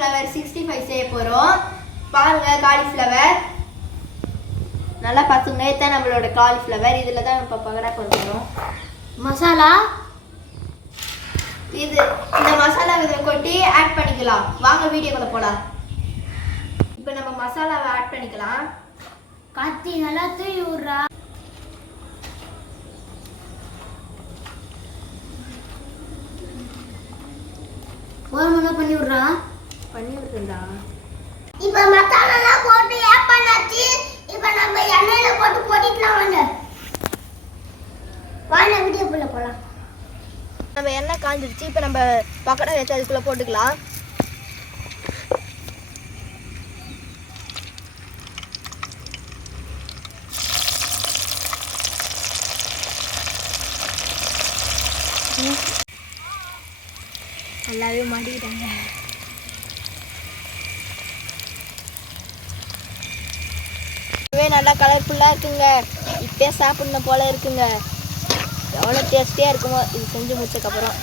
Cauliflower 65 செய்ய போகிறோம். பாருங்க காலிஃப்ளவர் நல்லா பசுங்க. இதுதான் நம்மளோட காலிஃப்ளவர். இதில் தான் இப்போ பகடா பண்ணுறோம். மசாலா இது இந்த மசாலா இதை கொட்டி ஆட் பண்ணிக்கலாம். வாங்க வீடியோக்குள்ள போகலாம். இப்போ நம்ம மசாலாவை ஆட் பண்ணிக்கலாம். கத்தி நல்லா தூவி விட்றா. ஓரமெல்லாம் பண்ணி விட்றான். பண்ணி விட்டுருந்தா இப்போ மசாலாலாம் போட்டு ஆட் பண்ணாச்சு. இப்போ நம்ம எண்ணெயில போட்டு போட்டுக்கலாம். வாங்க வீடியோக்குள்ள போகலாம். நம்ம எண்ணெய் காஞ்சிடுச்சு. இப்போ நம்ம பக்கடா வச்சு அதுக்குள்ளே போட்டுக்கலாம். நல்லாவே மாட்டிக்கிட்டாங்க. நல்லா கலர்ஃபுல்லாக இருக்குங்க. இப்பே சாப்பிடணும் போல இருக்குங்க. எவ்வளோ டேஸ்டியாக இருக்குமோ இது செஞ்சு முடிச்சதுக்கப்புறம்.